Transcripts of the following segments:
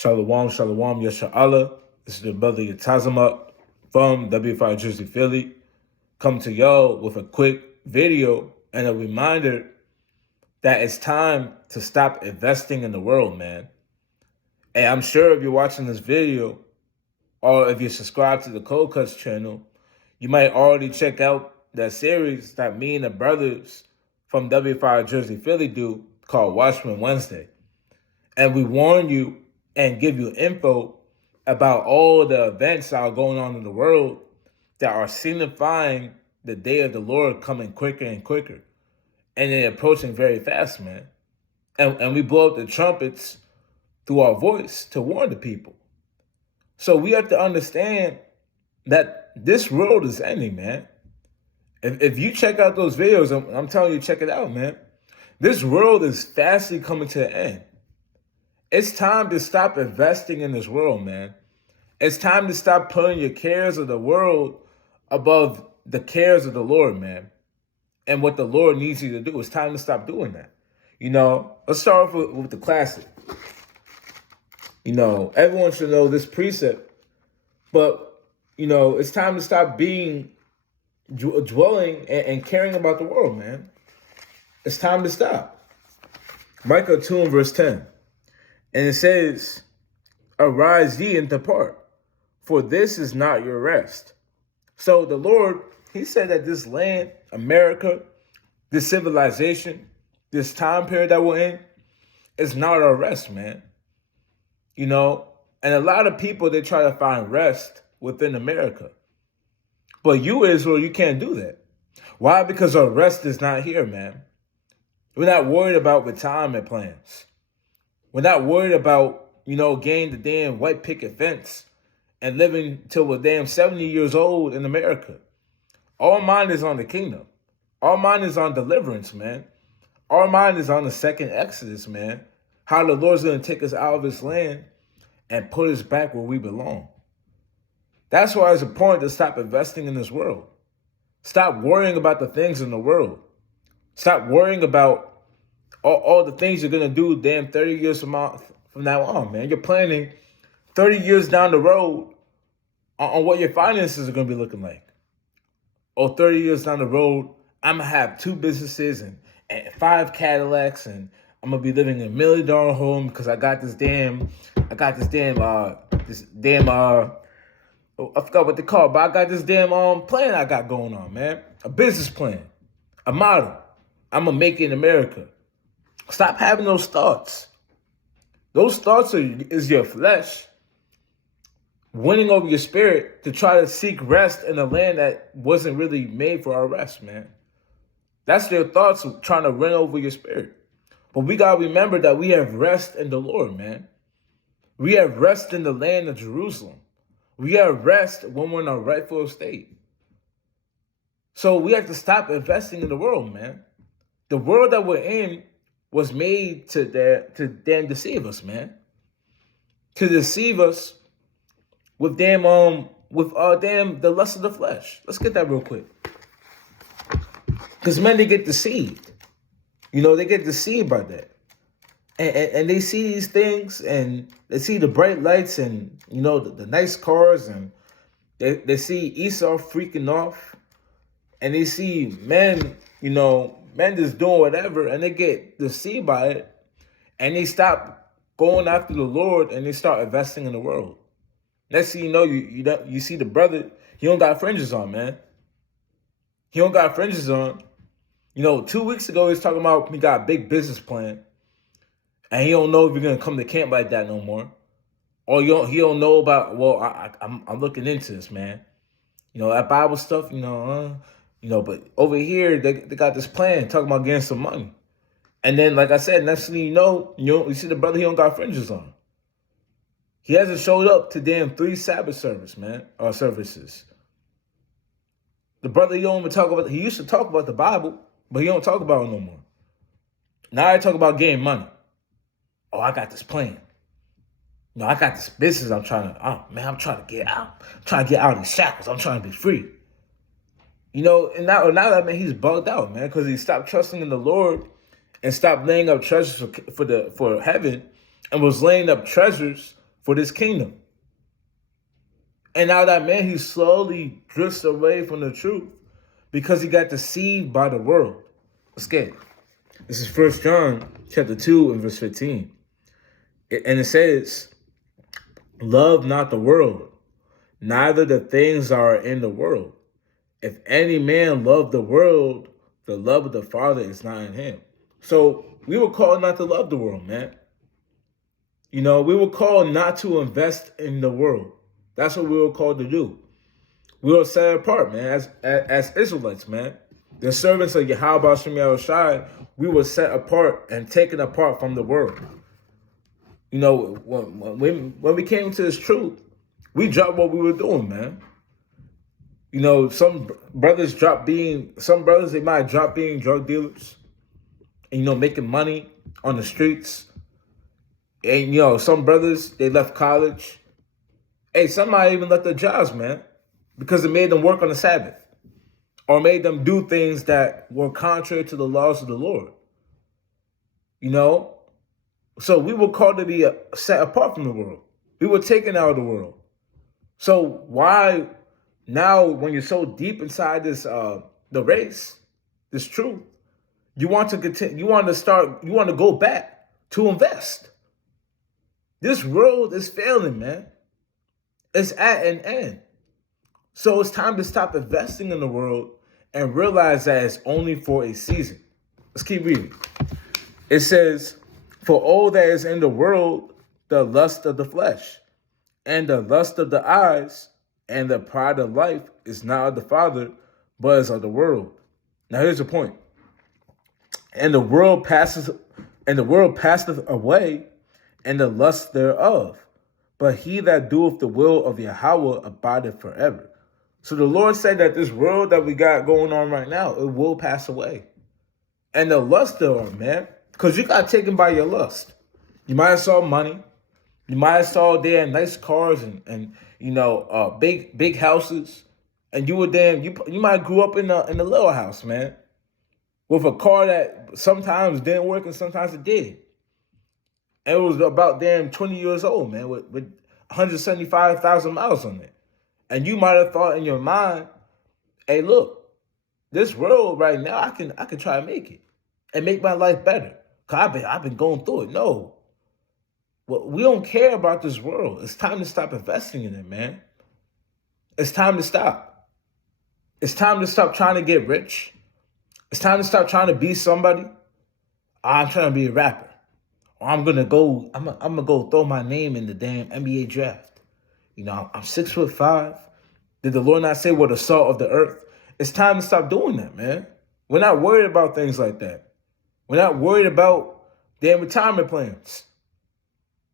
Shalom, shalom, Yasha Allah. This is the brother Yatazama from W5 Jersey, Philly. Come to y'all with a quick video and a reminder that it's time to stop investing in the world, man. And I'm sure if you're watching this video or if you're subscribed to the Cold Cuts channel, you might already check out that series that me and the brothers from W5 Jersey, Philly do called Watchmen Wednesday. And we warn you and give you info about all the events that are going on in the world that are signifying the day of the Lord coming quicker and quicker. And they're approaching very fast, man. And we blow up the trumpets through our voice to warn the people. So we have to understand that this world is ending, man. If you check out those videos, I'm telling you, check it out, man. This world is fastly coming to an end. It's time to stop investing in this world, man. It's time to stop putting your cares of the world above the cares of the Lord, man. And what the Lord needs you to do. It's time to stop doing that. Let's start off with the classic. Everyone should know this precept. But, it's time to stop being dwelling and caring about the world, man. It's time to stop. Micah 2 and verse 10. And it says, arise ye and depart, for this is not your rest. So the Lord, he said that this land, America, this civilization, this time period that we're in, is not our rest, man. And a lot of people, they try to find rest within America. But you, Israel, you can't do that. Why? Because our rest is not here, man. We're not worried about retirement plans. We're not worried about, getting the damn white picket fence and living till we're damn 70 years old in America. Our mind is on the kingdom. Our mind is on deliverance, man. Our mind is on the second Exodus, man. How the Lord's going to take us out of this land and put us back where we belong. That's why it's important to stop investing in this world. Stop worrying about the things in the world. Stop worrying about all the things you're going to do damn 30 years from now on, man. You're planning 30 years down the road on what your finances are going to be looking like. Or 30 years down the road, I'm going to have 2 businesses and 5 Cadillacs, and I'm going to be living in $1 million home because I forgot what they call it, but I got this damn plan I got going on, man. A business plan, a model. I'm going to make it in America. Stop having those thoughts. Those thoughts is your flesh winning over your spirit to try to seek rest in a land that wasn't really made for our rest, man. That's your thoughts trying to win over your spirit. But we got to remember that we have rest in the Lord, man. We have rest in the land of Jerusalem. We have rest when we're in our rightful state. So we have to stop investing in the world, man. The world that we're in was made to damn deceive us, man. To deceive us with the lust of the flesh. Let's get that real quick. Because men, they get deceived. They get deceived by that. And they see these things and they see the bright lights and, the nice cars, and they see Esau freaking off, and they see men just doing whatever, and they get deceived by it, and they stop going after the Lord, and they start investing in the world. Next thing you know, you see the brother, he don't got fringes on, man. He don't got fringes on. 2 weeks ago, he was talking about he got a big business plan, and he don't know if you're going to come to camp like that no more. Or he don't know about, I'm looking into this, man. That Bible stuff, but over here, they got this plan talking about getting some money. And then, like I said, next thing you see the brother, he don't got fringes on. He hasn't showed up to damn 3 Sabbath services. The brother, he don't even talk about, he used to talk about the Bible, but he don't talk about it no more. Now I talk about getting money. Oh, I got this plan. I got this business I'm trying to get out. I'm trying to get out of these shackles. I'm trying to be free. And now that, man, he's bugged out, man, because he stopped trusting in the Lord and stopped laying up treasures for heaven and was laying up treasures for this kingdom. And now that man, he slowly drifts away from the truth because he got deceived by the world. Let's get it. This is 1 John chapter 2 and verse 15. And it says, love not the world, neither the things that are in the world. If any man love the world, the love of the Father is not in him. So we were called not to love the world, man. We were called not to invest in the world. That's what we were called to do. We were set apart, man, as Israelites, man. The servants of Yahweh Shem Yahushai, we were set apart and taken apart from the world. When we came to this truth, we dropped what we were doing, man. Some brothers, they might drop being drug dealers and, making money on the streets. And, some brothers, they left college. Hey, some might even left their jobs, man, because it made them work on the Sabbath or made them do things that were contrary to the laws of the Lord. So we were called to be set apart from the world. We were taken out of the world. So why now, when you're so deep inside this, the race, this truth, you want to continue, you want to go back to invest. This world is failing, man. It's at an end. So it's time to stop investing in the world and realize that it's only for a season. Let's keep reading. It says, for all that is in the world, the lust of the flesh, and the lust of the eyes, and the pride of life is not of the Father, but is of the world. Now here's the point. And the world passeth away, and the lust thereof. But he that doeth the will of Yahweh abideth forever. So the Lord said that this world that we got going on right now, it will pass away. And the lust thereof, man, because you got taken by your lust. You might have saw money. You might have saw there nice cars and big houses. And you were you might have grew up in a little house, man, with a car that sometimes didn't work and sometimes it did. And it was about 20 years old, man, with 175,000 miles on it. And you might have thought in your mind, hey, look, this world right now, I can try to make it and make my life better. Cause I've been going through it. No. Well, we don't care about this world. It's time to stop investing in it, man. It's time to stop. It's time to stop trying to get rich. It's time to stop trying to be somebody. I'm trying to be a rapper. Or I'm gonna go throw my name in the damn NBA draft. I'm 6'5". Did the Lord not say we're the salt of the earth? It's time to stop doing that, man. We're not worried about things like that. We're not worried about damn retirement plans.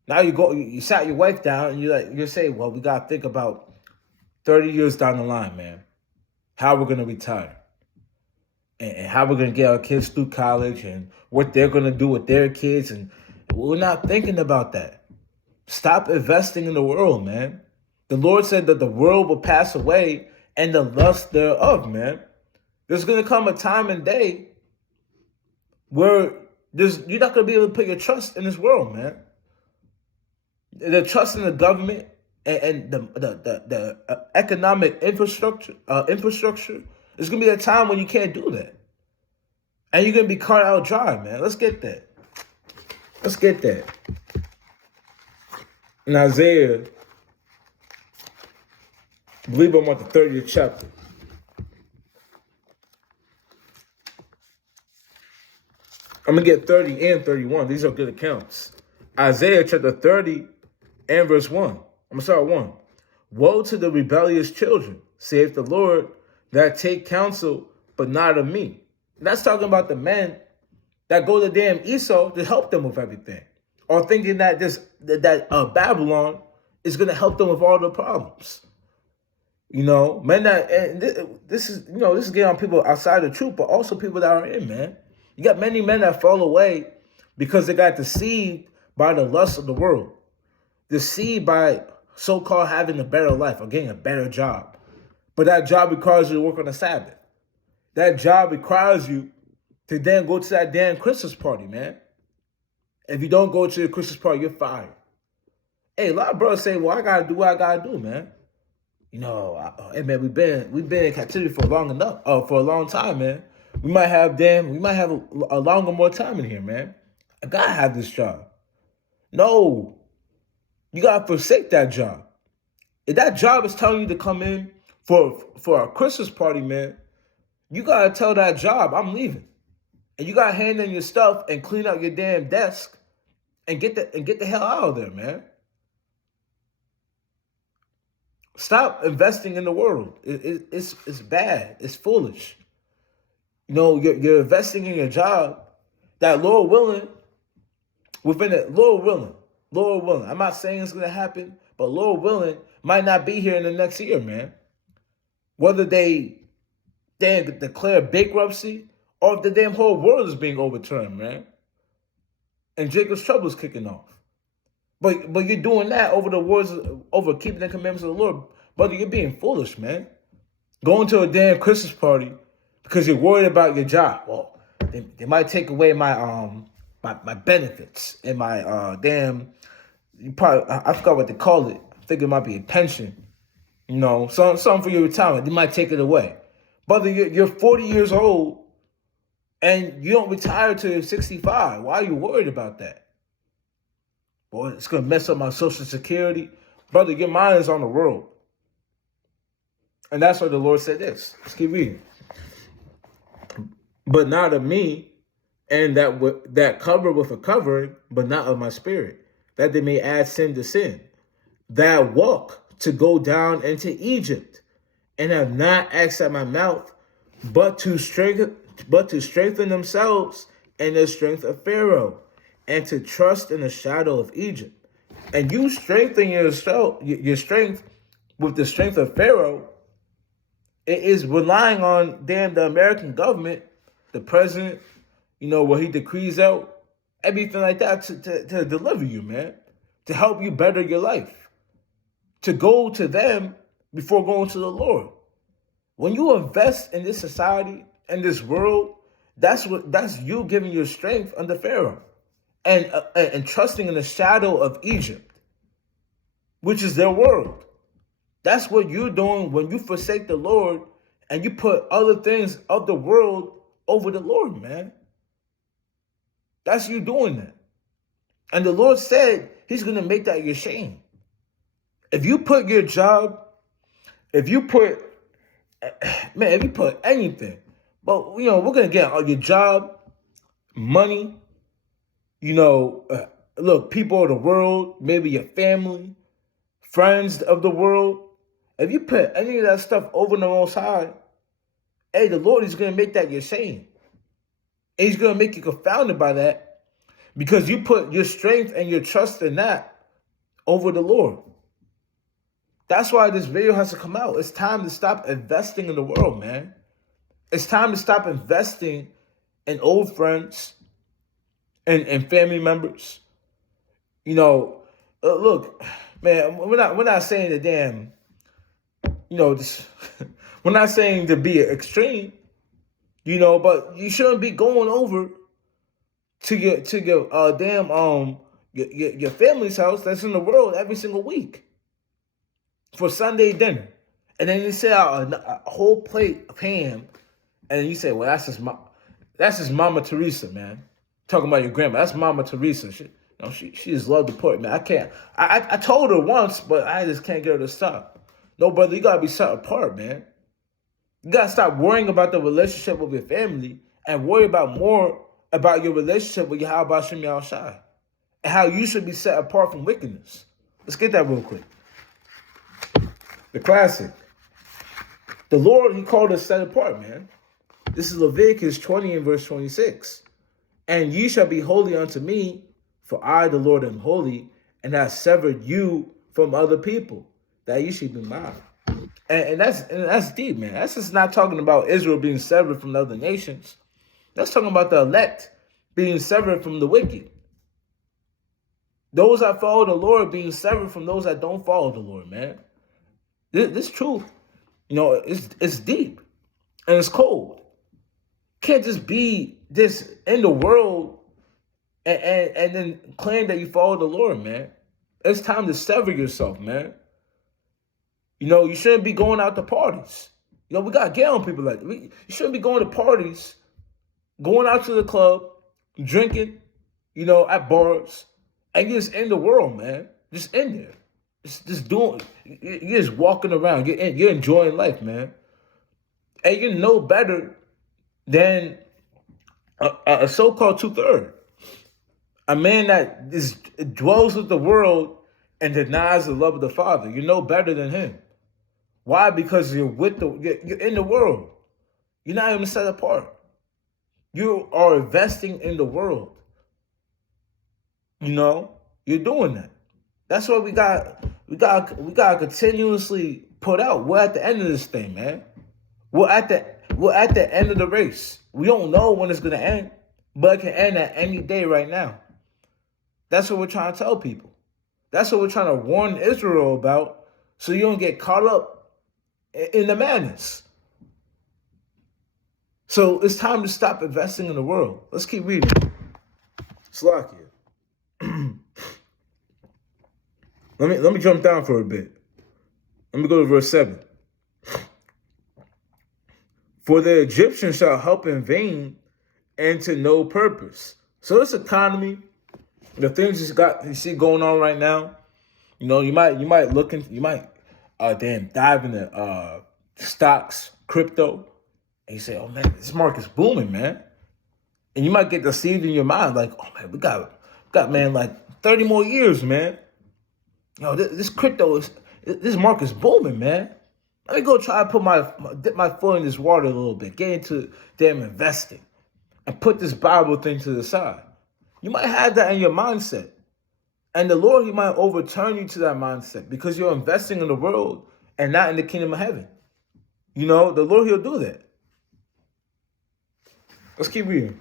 Now you sat your wife down and you say, well, we gotta think about 30 years down the line, man, how we're gonna retire. And how we're going to get our kids through college and what they're going to do with their kids. And we're not thinking about that. Stop investing in the world, man. The Lord said that the world will pass away and the lust thereof, man. There's going to come a time and day where you're not going to be able to put your trust in this world, man. The trust in the government and the economic infrastructure, there's going to be a time when you can't do that. And you're going to be caught out dry, man. Let's get that. In Isaiah, I believe I'm at the 30th chapter. I'm going to get 30 and 31. These are good accounts. Isaiah chapter 30 and verse 1. I'm going to start at 1. Woe to the rebellious children, saith the Lord, that take counsel, but not of me. That's talking about the men that go to damn Esau to help them with everything, or thinking that Babylon is going to help them with all the problems. Men this is getting on people outside the truth, but also people that are in, man. You got many men that fall away because they got deceived by the lust of the world, deceived by so-called having a better life or getting a better job. But that job requires you to work on the Sabbath. That job requires you to then go to that damn Christmas party, man. If you don't go to the Christmas party, you're fired. Hey, a lot of brothers say, well, I gotta do what I gotta do, man. Hey man, we've been in captivity for long enough, for a long time, man. We might have a longer more time in here, man. I gotta have this job. No, you gotta forsake that job. If that job is telling you to come in for a Christmas party, man, you gotta tell that job I'm leaving, and you gotta hand in your stuff and clean out your damn desk and get the hell out of there, man. Stop investing in the world. It's bad. It's foolish. You're investing in your job that Lord willing, Lord willing. I'm not saying it's gonna happen, but Lord willing might not be here in the next year, man. Whether they declare bankruptcy or if the damn whole world is being overturned, man. And Jacob's trouble is kicking off. But you're doing that over keeping the commandments of the Lord. Brother, you're being foolish, man. Going to a damn Christmas party because you're worried about your job. Well, they might take away my my benefits and my I forgot what they call it. I think it might be a pension. Something for your retirement. They might take it away. Brother, you're 40 years old and you don't retire till 65. Why are you worried about that? Boy, it's going to mess up my Social Security. Brother, your mind is on the world. And that's what the Lord said this. Let's keep reading. But not of me, and that cover with a covering, but not of my spirit, that they may add sin to sin. That walk to go down into Egypt, and have not asked at my mouth, but to strengthen themselves in the strength of Pharaoh, and to trust in the shadow of Egypt. And you strengthen your strength with the strength of Pharaoh. It is relying on the American government, the president, what he decrees out, everything like that to deliver you, man, to help you better your life, to go to them before going to the Lord. When you invest in this society and this world, that's you giving your strength under Pharaoh. And trusting in the shadow of Egypt, which is their world. That's what you're doing when you forsake the Lord and you put other things of the world over the Lord, man. That's you doing that. And the Lord said he's going to make that your shame. If you put your job, if you put anything, but, we're going to get your job, money, look, people of the world, maybe your family, friends of the world. If you put any of that stuff over the Most High, hey, the Lord is going to make that your shame. And he's going to make you confounded by that because you put your strength and your trust in that over the Lord. That's why this video has to come out. It's time to stop investing in the world, man. It's time to stop investing in old friends and family members. Look, man, we're not saying the damn, we're not saying to be extreme, but you shouldn't be going over to your family's house that's in the world every single week for Sunday dinner, and then you set out a whole plate of ham, and then you say, well, that's just Mama Teresa, man. Talking about your grandma, that's Mama Teresa. She just loved the pork, man. I told her once, but I just can't get her to stop. No, brother, you gotta be set apart, man. You gotta stop worrying about the relationship with your family and worry more about your relationship with Yahweh Shem Yahushai and how you should be set apart from wickedness. Let's get that real quick. The classic. The Lord, he called us set apart, man. This is Leviticus 20 and verse 26. And ye shall be holy unto me, for I, the Lord, am holy, and have severed you from other people, that you should be mine. And that's deep, man. That's just not talking about Israel being severed from the other nations. That's talking about the elect being severed from the wicked. Those that follow the Lord being severed from those that don't follow the Lord, man. This truth, it's deep and it's cold. Can't just be in the world and then claim that you follow the Lord, man. It's time to sever yourself, man. You know, you shouldn't be going out to parties. You know, we got to get on people like that. You shouldn't be going to parties, going out to the club, drinking, you know, at bars, and you're just in the world, man. Just in there. Just doing, you're just walking around. You're enjoying life, man. And you know better than a so-called two-third. A man that dwells with the world and denies the love of the Father. You know better than him. Why? Because you're in the world. You're not even set apart. You are investing in the world. You know, you're doing that. That's what we got to continuously put out. We're at the end of this thing, man. We're at the end of the race. We don't know when it's gonna end, but it can end at any day right now. That's what we're trying to tell people. That's what we're trying to warn Israel about, so you don't get caught up in the madness. So it's time to stop investing in the world. Let's keep reading. Slakia. Let me jump down for a bit. Let me go to verse 7. For the Egyptians shall help in vain and to no purpose. So this economy, the things you see going on right now, you know, you might dive into stocks, crypto, and you say, oh man, this market's booming, man. And you might get deceived in your mind, like, oh man, we got man, like 30 more years, man. You know, this market's booming, man. Let me go try to dip my foot in this water a little bit, get into damn investing, and put this Bible thing to the side. You might have that in your mindset. And the Lord, He might overturn you to that mindset because you're investing in the world and not in the kingdom of heaven. You know, the Lord, He'll do that. Let's keep reading.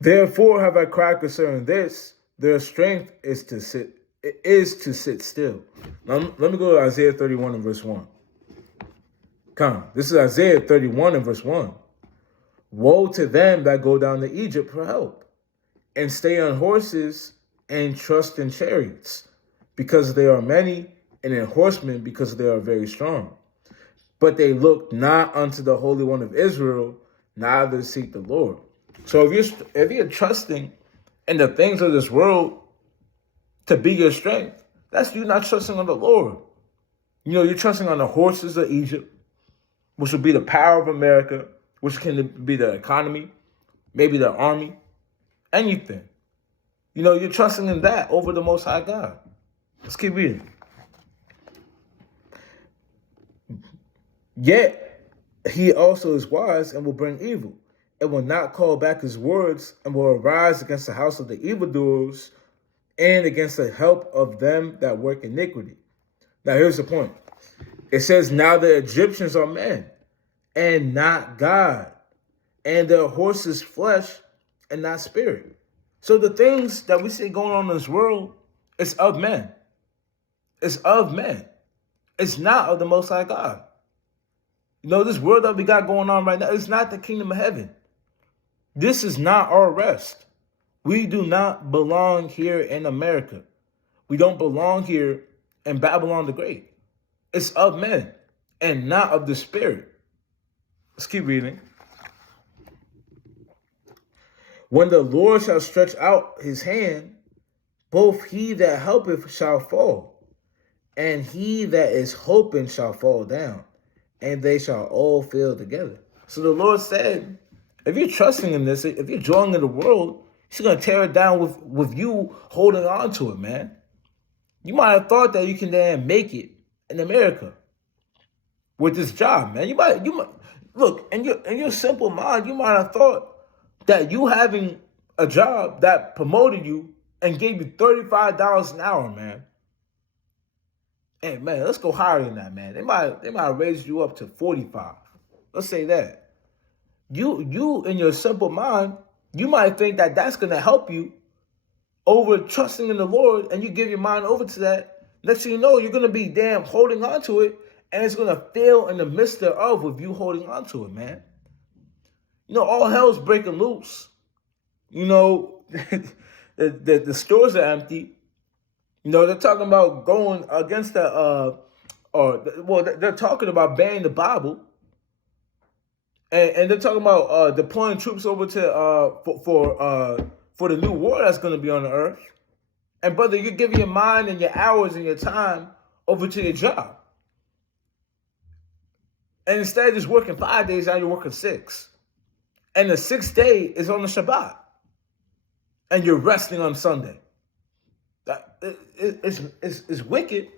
Therefore have I cried concerning this, their strength is to sit still. Now, let me go to Isaiah 31 and verse 1. Come, this is Isaiah 31 and verse 1. Woe to them that go down to Egypt for help, and stay on horses and trust in chariots, because they are many, and in horsemen, because they are very strong. But they look not unto the Holy One of Israel, neither seek the Lord. So if you're trusting in the things of this world to be your strength, that's you not trusting on the Lord. You know, you're trusting on the horses of Egypt, which will be the power of America, which can be the economy, maybe the army, anything. You know, you're trusting in that over the Most High God. Let's keep reading. Yet He also is wise and will bring evil, and will not call back His words, and will arise against the house of the evildoers and against the help of them that work iniquity. Now here's the point. It says, now the Egyptians are men and not God, and their horses flesh and not spirit. So the things that we see going on in this world is of men. It's of men. It's not of the Most High God. You know, this world that we got going on right now, it's not the kingdom of heaven. This is not our rest. We do not belong here in America. We don't belong here in Babylon the Great. It's of men and not of the spirit. Let's keep reading. When the Lord shall stretch out His hand, both he that helpeth shall fall, and he that is hoping shall fall down, and they shall all fail together. So the Lord said, if you're trusting in this, if you're dwelling in the world, He's going to tear it down with you holding on to it, man. You might have thought that you can then make it in America with this job, man. You might look, in your simple mind, you might have thought that you having a job that promoted you and gave you $35 an hour, man. Hey, man, let's go higher than that, man. They might have raised you up to 45. Let's say that. You in your simple mind, you might think that that's going to help you over trusting in the Lord, and you give your mind over to that. Next thing you know, you're going to be holding on to it, and it's going to fail in the midst thereof with you holding on to it, man. You know, all hell's breaking loose. You know, The stores are empty. You know, they're talking about going against they're talking about banning the Bible, and they're talking about deploying troops over to for the new war that's going to be on the earth. And brother, you're giving your mind and your hours and your time over to your job, and instead of just working 5 days, now you're working 6, and the 6th day is on the Shabbat, and you're resting on Sunday. It's wicked,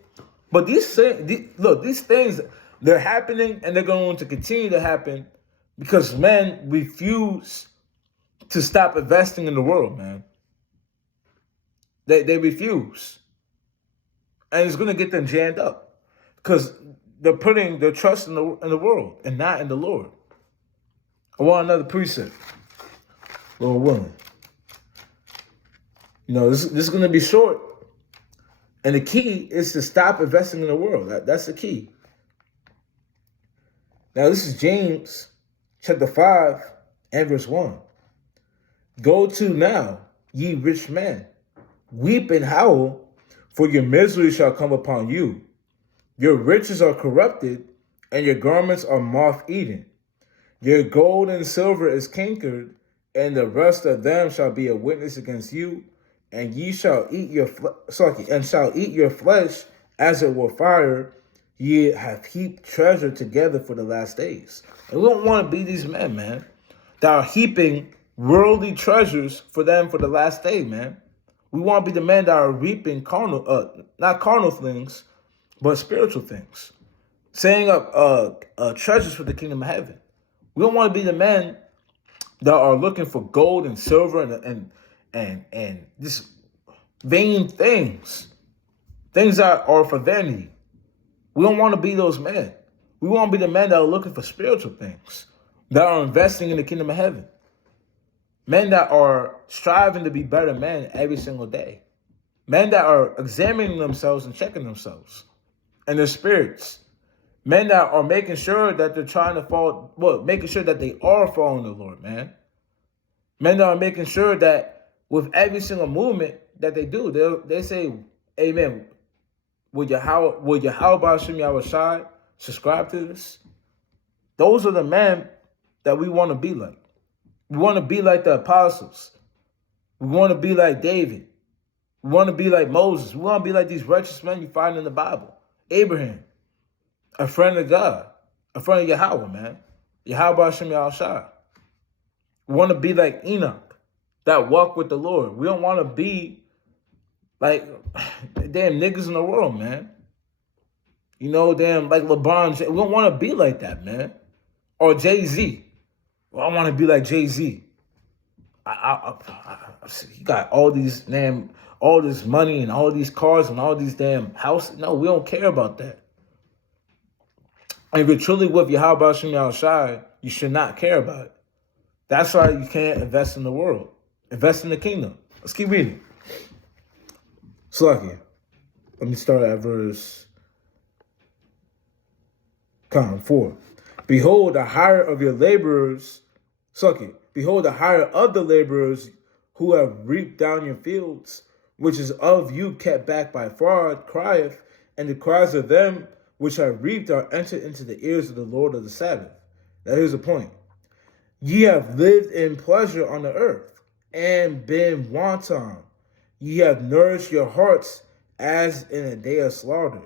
but these things, they're happening, and they're going to continue to happen because men refuse to stop investing in the world, man. They refuse, and it's going to get them jammed up because they're putting their trust in the world and not in the Lord. I want another precept, Lord willing. You know, this is going to be short. And the key is to stop investing in the world. That's the key. Now, this is James chapter 5 and verse 1. Go to now, ye rich men, weep and howl, for your misery shall come upon you. Your riches are corrupted, and your garments are moth-eaten. Your gold and silver is cankered, and the rest of them shall be a witness against you. And ye shall eat your flesh as it were fire. Ye have heaped treasure together for the last days. And we don't want to be these men, man, that are heaping worldly treasures for them for the last day, man. We want to be the men that are reaping not carnal things, but spiritual things, setting up treasures for the kingdom of heaven. We don't want to be the men that are looking for gold and silver and just vain things that are for vanity. We don't want to be those men. We want to be the men that are looking for spiritual things, that are investing in the kingdom of heaven. Men that are striving to be better men every single day. Men that are examining themselves and checking themselves and their spirits. Men that are making sure that they're trying to making sure that they are following the Lord, man. Men that are making sure that with every single movement that they do, they say, amen. Would Yahweh B'Hashem Yahushai subscribe to this? Those are the men that we want to be like. We want to be like the apostles. We want to be like David. We want to be like Moses. We want to be like these righteous men you find in the Bible. Abraham, a friend of God, a friend of Yahweh, man. Yahweh B'Hashem Yahushai. We want to be like Enoch, that walk with the Lord. We don't want to be like damn niggas in the world, man. You know, damn, like LeBron. We don't want to be like that, man. Or Jay-Z. Well, I want to be like Jay-Z. He got all this money and all these cars and all these damn houses. No, we don't care about that. And if you're truly with Yahweh B'Hashem Yahushai, you should not care about it. That's why you can't invest in the world. Invest in the kingdom. Let's keep reading. Slakia. Let me start at verse 4. Behold, the hire of your laborers, behold, the hire of the laborers who have reaped down your fields, which is of you kept back by fraud, crieth, and the cries of them which have reaped are entered into the ears of the Lord of the Sabbath. Now here's the point. Ye have lived in pleasure on the earth, and been wanton. Ye have nourished your hearts as in a day of slaughter.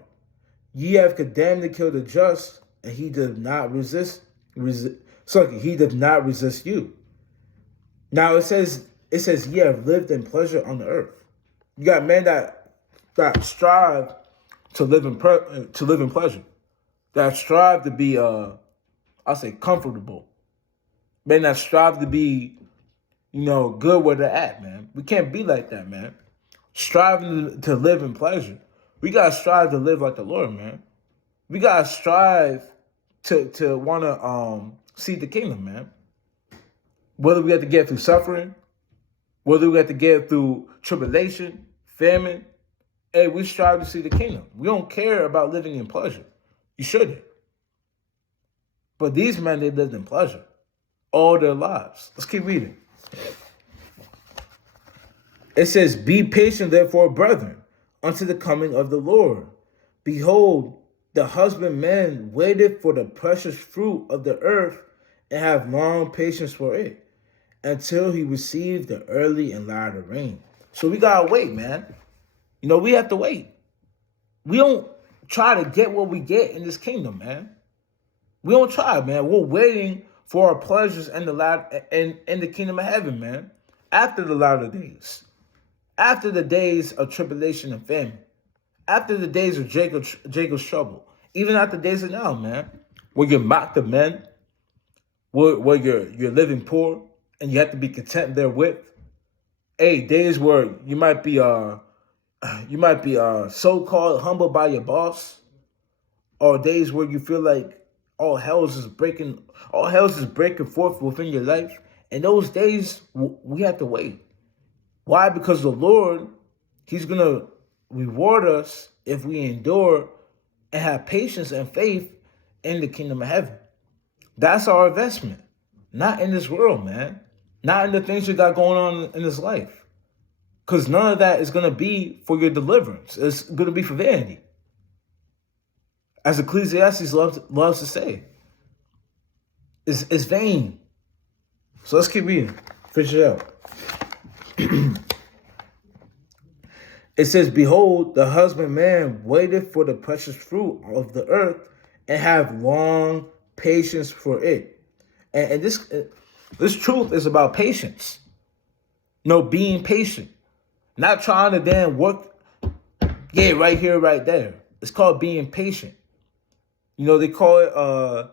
Ye have condemned to kill the just, and he does not resist you. Now it says ye have lived in pleasure on the earth. You got men that strive to live in pleasure, that strive to be comfortable. Men that strive to be, good where they're at, man. We can't be like that, man. Striving to live in pleasure. We gotta strive to live like the Lord, man. We gotta strive to want to see the kingdom, man. Whether we have to get through suffering, whether we have to get through tribulation, famine, hey, we strive to see the kingdom. We don't care about living in pleasure. You shouldn't. But these men, they lived in pleasure all their lives. Let's keep reading. It says, be patient, therefore, brethren, unto the coming of the Lord. Behold, the husbandman waited for the precious fruit of the earth and have long patience for it until he received the early and latter rain. So we gotta wait, man. We have to wait. We don't try to get what we get in this kingdom, man. We don't try, man. We're waiting for our pleasures in the kingdom of heaven, man. After the latter days. After the days of tribulation and famine. After the days of Jacob's trouble. Even after the days of now, man. Where you're mocked of men. Where you're living poor. And you have to be content therewith. Hey, days where you might be so-called humbled by your boss. Or days where you feel like all hell is breaking forth within your life. In those days, we have to wait. Why? Because the Lord, he's going to reward us if we endure and have patience and faith in the kingdom of heaven. That's our investment. Not in this world, man. Not in the things you got going on in this life. Because none of that is going to be for your deliverance. It's going to be for vanity. As Ecclesiastes loves to say. It's vain. So let's keep reading. Finish it out. It says, behold, the husbandman waited for the precious fruit of the earth and have long patience for it. And this truth is about patience. Being patient. Not trying to then work, right here, right there. It's called being patient. They call it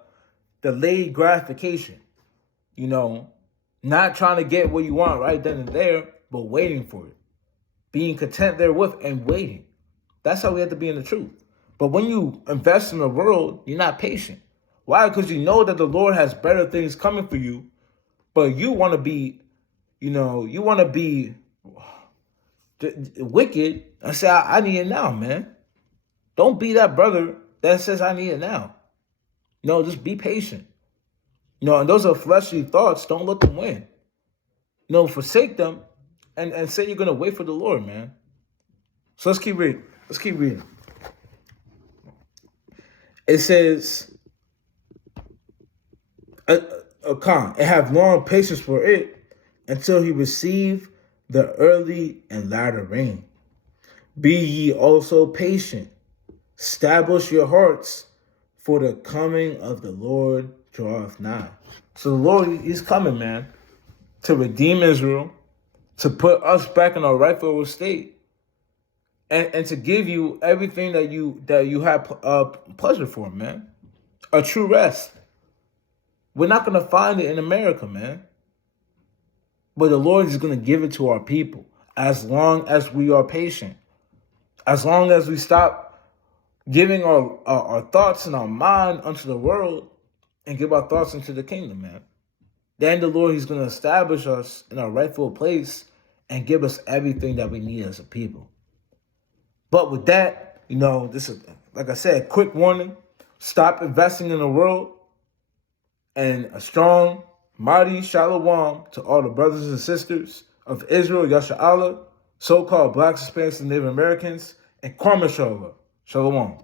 delayed gratification. Not trying to get what you want right then and there, but waiting for it. Being content therewith and waiting. That's how we have to be in the truth. But when you invest in the world, you're not patient. Why? Because you know that the Lord has better things coming for you, but you want to be, wicked and say, I need it now, man. Don't be that brother that says, I need it now. No, just be patient. And those are fleshly thoughts. Don't let them win. Forsake them and say you're going to wait for the Lord, man. So let's keep reading. It says, and have long patience for it until he receive the early and latter rain. Be ye also patient. Establish your hearts, for the coming of the Lord draweth nigh. So the Lord, he's coming, man, to redeem Israel, to put us back in our rightful state, and to give you everything that you have pleasure for, man. A true rest. We're not going to find it in America, man. But the Lord is going to give it to our people as long as we are patient. As long as we stop giving our thoughts and our mind unto the world and give our thoughts into the kingdom, man. Then the Lord, he's going to establish us in our rightful place and give us everything that we need as a people. But with that, this is, like I said, quick warning. Stop investing in the world. And a strong, mighty shalom to all the brothers and sisters of Israel, Yasha Allah, so-called blacks, Hispanics, and Native Americans, and Kwame Shalom. Shalom.